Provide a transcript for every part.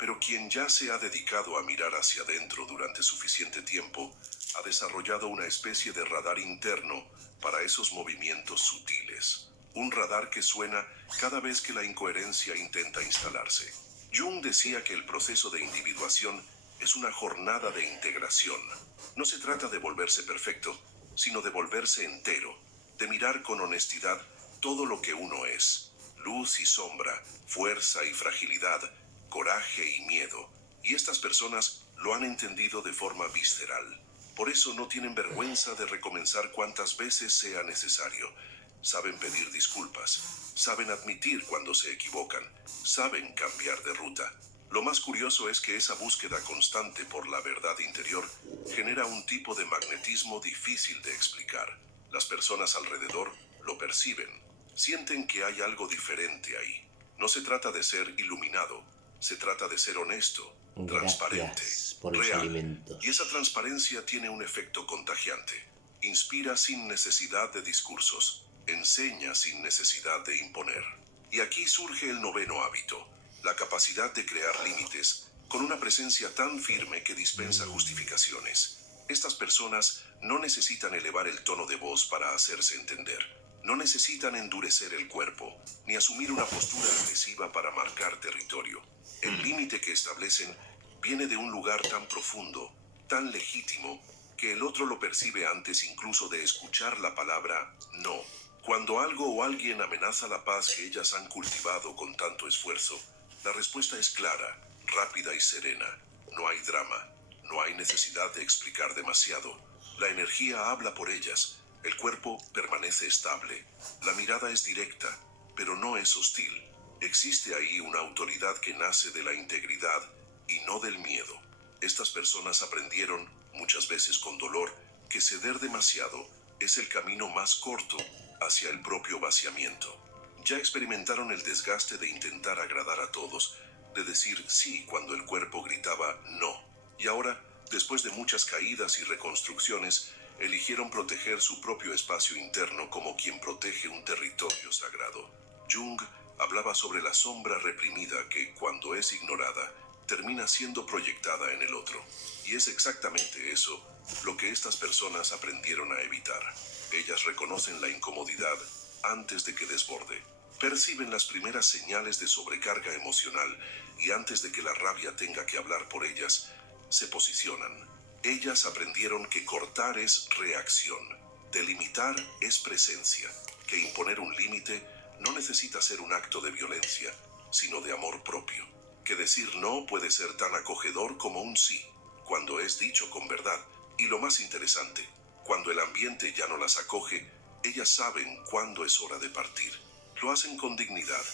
Pero quien ya se ha dedicado a mirar hacia adentro durante suficiente tiempo, ha desarrollado una especie de radar interno para esos movimientos sutiles. Un radar que suena cada vez que la incoherencia intenta instalarse. Jung decía que el proceso de individuación es una jornada de integración. No se trata de volverse perfecto, sino de volverse entero, de mirar con honestidad todo lo que uno es: luz y sombra, fuerza y fragilidad, coraje y miedo. Y estas personas lo han entendido de forma visceral. Por eso no tienen vergüenza de recomenzar cuantas veces sea necesario. Saben pedir disculpas, saben admitir cuando se equivocan, saben cambiar de ruta. Lo más curioso es que esa búsqueda constante por la verdad interior genera un tipo de magnetismo difícil de explicar. Las personas alrededor lo perciben, sienten que hay algo diferente ahí. No se trata de ser iluminado, se trata de ser honesto, transparente, Gracias por los real. alimentos. Y esa transparencia tiene un efecto contagiante. Inspira sin necesidad de discursos, enseña sin necesidad de imponer. Y aquí surge el noveno hábito: la capacidad de crear límites, con una presencia tan firme que dispensa justificaciones. Estas personas no necesitan elevar el tono de voz para hacerse entender. No necesitan endurecer el cuerpo, ni asumir una postura agresiva para marcar territorio. El límite que establecen viene de un lugar tan profundo, tan legítimo, que el otro lo percibe antes incluso de escuchar la palabra no. Cuando algo o alguien amenaza la paz que ellas han cultivado con tanto esfuerzo, la respuesta es clara, rápida y serena. No hay drama, no hay necesidad de explicar demasiado. La energía habla por ellas, el cuerpo permanece estable, la mirada es directa, pero no es hostil. Existe ahí una autoridad que nace de la integridad y no del miedo. Estas personas aprendieron, muchas veces con dolor, que ceder demasiado es el camino más corto hacia el propio vaciamiento. Ya experimentaron el desgaste de intentar agradar a todos, de decir sí cuando el cuerpo gritaba no. Y ahora, después de muchas caídas y reconstrucciones, eligieron proteger su propio espacio interno como quien protege un territorio sagrado. Jung hablaba sobre la sombra reprimida que, cuando es ignorada, termina siendo proyectada en el otro. Y es exactamente eso lo que estas personas aprendieron a evitar. Ellas reconocen la incomodidad antes de que desborde. Perciben las primeras señales de sobrecarga emocional y antes de que la rabia tenga que hablar por ellas, se posicionan. Ellas aprendieron que cortar es reacción, delimitar es presencia, que imponer un límite no necesita ser un acto de violencia, sino de amor propio, que decir no puede ser tan acogedor como un sí, cuando es dicho con verdad. Y lo más interesante, cuando el ambiente ya no las acoge, ellas saben cuándo es hora de partir. Lo hacen con dignidad,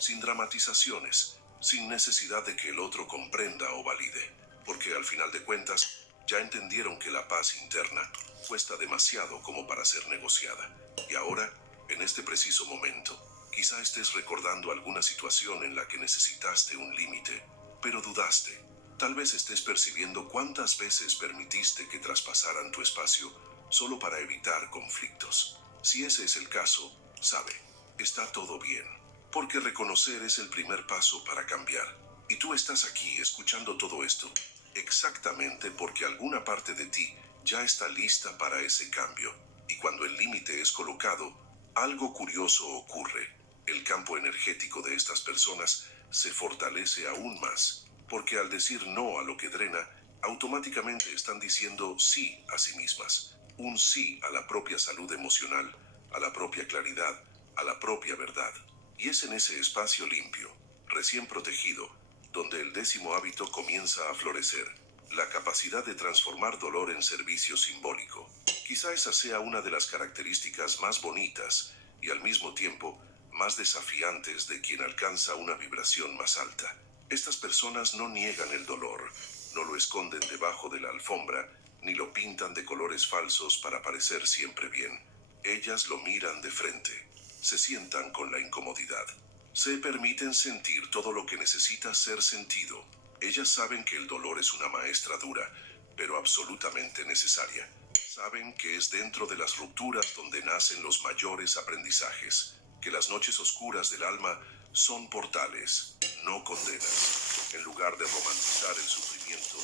sin dramatizaciones, sin necesidad de que el otro comprenda o valide, porque al final de cuentas, ya entendieron que la paz interna cuesta demasiado como para ser negociada. Y ahora, en este preciso momento, quizá estés recordando alguna situación en la que necesitaste un límite, pero dudaste. Tal vez estés percibiendo cuántas veces permitiste que traspasaran tu espacio solo para evitar conflictos. Si ese es el caso, sabe, está todo bien, porque reconocer es el primer paso para cambiar. Y tú estás aquí escuchando todo esto exactamente porque alguna parte de ti ya está lista para ese cambio. Y cuando el límite es colocado, algo curioso ocurre. El campo energético de estas personas se fortalece aún más, porque al decir no a lo que drena, automáticamente están diciendo sí a sí mismas. Un sí a la propia salud emocional, a la propia claridad, a la propia verdad. Y es en ese espacio limpio, recién protegido, donde el 10º hábito comienza a florecer: la capacidad de transformar dolor en servicio simbólico. Quizá esa sea una de las características más bonitas y al mismo tiempo más desafiantes de quien alcanza una vibración más alta. Estas personas no niegan el dolor, no lo esconden debajo de la alfombra, ni lo pintan de colores falsos para parecer siempre bien. Ellas lo miran de frente, se sientan con la incomodidad. Se permiten sentir todo lo que necesita ser sentido. Ellas saben que el dolor es una maestra dura, pero absolutamente necesaria. Saben que es dentro de las rupturas donde nacen los mayores aprendizajes, que las noches oscuras del alma son portales, no condenas. En lugar de romantizar el sufrimiento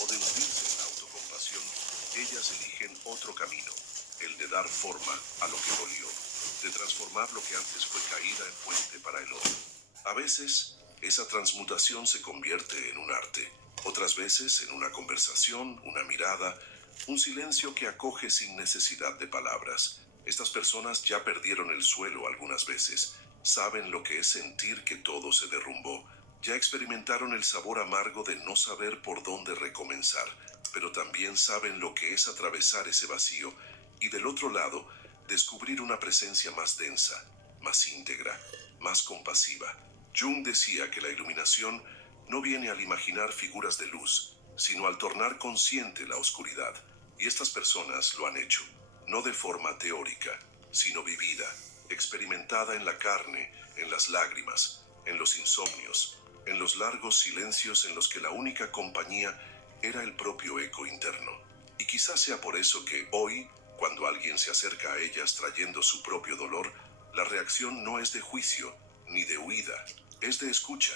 o de hundirse en la autocompasión, ellas eligen otro camino, el de dar forma a lo que dolió, de transformar lo que antes fue caída en puente para el otro. A veces, esa transmutación se convierte en un arte, otras veces en una conversación, una mirada, un silencio que acoge sin necesidad de palabras. Estas personas ya perdieron el suelo algunas veces, saben lo que es sentir que todo se derrumbó, ya experimentaron el sabor amargo de no saber por dónde recomenzar, pero también saben lo que es atravesar ese vacío y del otro lado descubrir una presencia más densa, más íntegra, más compasiva. Jung decía que la iluminación no viene al imaginar figuras de luz, sino al tornar consciente la oscuridad. Y estas personas lo han hecho, no de forma teórica, sino vivida, experimentada en la carne, en las lágrimas, en los insomnios, en los largos silencios en los que la única compañía era el propio eco interno. Y quizás sea por eso que hoy, cuando alguien se acerca a ellas trayendo su propio dolor, la reacción no es de juicio ni de huida, es de escucha,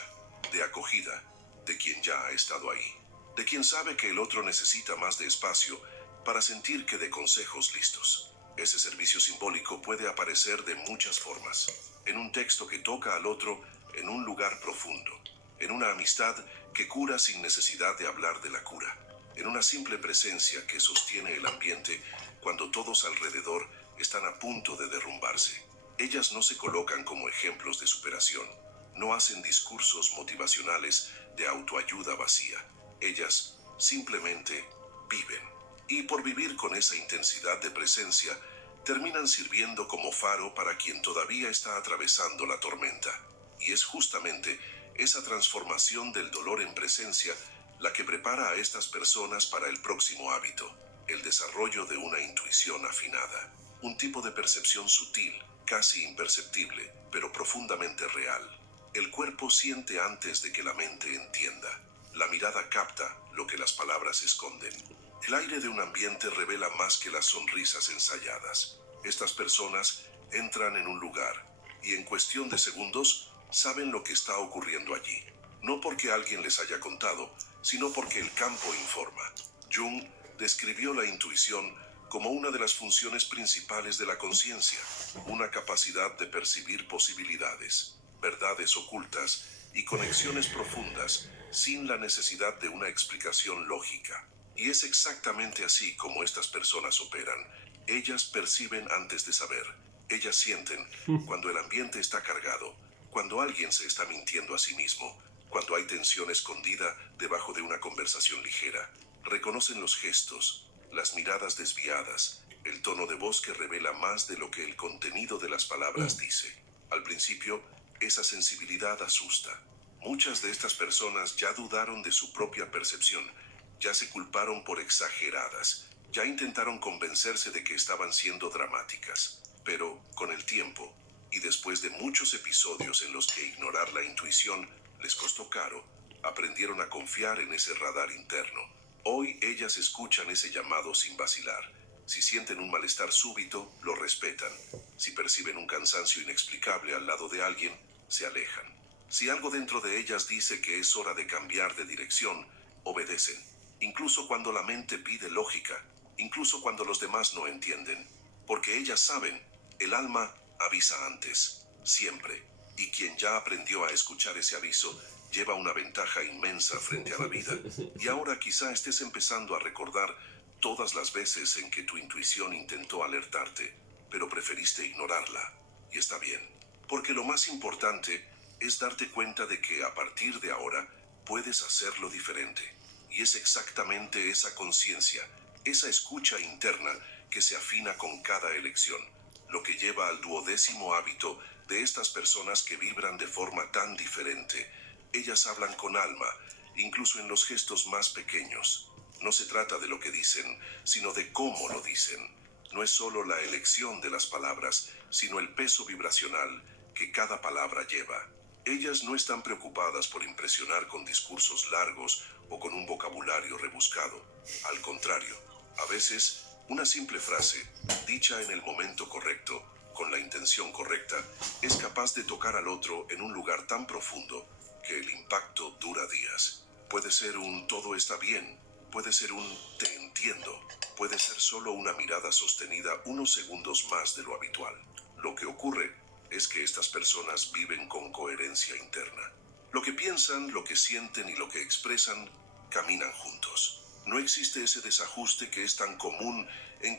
de acogida, de quien ya ha estado ahí, de quien sabe que el otro necesita más de espacio para sentir que de consejos listos. Ese servicio simbólico puede aparecer de muchas formas, en un texto que toca al otro en un lugar profundo, en una amistad que cura sin necesidad de hablar de la cura, en una simple presencia que sostiene el ambiente cuando todos alrededor están a punto de derrumbarse. Ellas no se colocan como ejemplos de superación, no hacen discursos motivacionales de autoayuda vacía. Ellas simplemente viven. Y por vivir con esa intensidad de presencia, terminan sirviendo como faro para quien todavía está atravesando la tormenta. Y es justamente esa transformación del dolor en presencia la que prepara a estas personas para el próximo hábito, el desarrollo de una intuición afinada, un tipo de percepción sutil, casi imperceptible, pero profundamente real. El cuerpo siente antes de que la mente entienda. La mirada capta lo que las palabras esconden. El aire de un ambiente revela más que las sonrisas ensayadas. Estas personas entran en un lugar y en cuestión de segundos saben lo que está ocurriendo allí. No porque alguien les haya contado, sino porque el campo informa. Jung describió la intuición como una de las funciones principales de la conciencia, una capacidad de percibir posibilidades, verdades ocultas y conexiones profundas sin la necesidad de una explicación lógica. Y es exactamente así como estas personas operan. Ellas perciben antes de saber. Ellas sienten cuando el ambiente está cargado, cuando alguien se está mintiendo a sí mismo, cuando hay tensión escondida debajo de una conversación ligera. Reconocen los gestos, las miradas desviadas, el tono de voz que revela más de lo que el contenido de las palabras dice. Al principio, esa sensibilidad asusta. Muchas de estas personas ya dudaron de su propia percepción, ya se culparon por exageradas, ya intentaron convencerse de que estaban siendo dramáticas. Pero, con el tiempo, y después de muchos episodios en los que ignorar la intuición les costó caro, aprendieron a confiar en ese radar interno. Hoy ellas escuchan ese llamado sin vacilar. Si sienten un malestar súbito, lo respetan. Si perciben un cansancio inexplicable al lado de alguien, se alejan. Si algo dentro de ellas dice que es hora de cambiar de dirección, obedecen. Incluso cuando la mente pide lógica, incluso cuando los demás no entienden. Porque ellas saben, el alma avisa antes, siempre. Y quien ya aprendió a escuchar ese aviso, lleva una ventaja inmensa frente a la vida. Y ahora quizá estés empezando a recordar todas las veces en que tu intuición intentó alertarte, pero preferiste ignorarla. Y está bien. Porque lo más importante es darte cuenta de que a partir de ahora puedes hacerlo diferente. Y es exactamente esa conciencia, esa escucha interna que se afina con cada elección, lo que lleva al 12º hábito de estas personas que vibran de forma tan diferente. Ellas hablan con alma, incluso en los gestos más pequeños. No se trata de lo que dicen, sino de cómo lo dicen. No es solo la elección de las palabras, sino el peso vibracional que cada palabra lleva. Ellas no están preocupadas por impresionar con discursos largos o con un vocabulario rebuscado. Al contrario, a veces, una simple frase, dicha en el momento correcto, con la intención correcta, es capaz de tocar al otro en un lugar tan profundo que el impacto dura días. Puede ser un todo está bien, puede ser un te entiendo, puede ser solo una mirada sostenida unos segundos más de lo habitual. Lo que ocurre es que estas personas viven con coherencia interna. Lo que piensan, lo que sienten y lo que expresan caminan juntos. No existe ese desajuste que es tan común en quien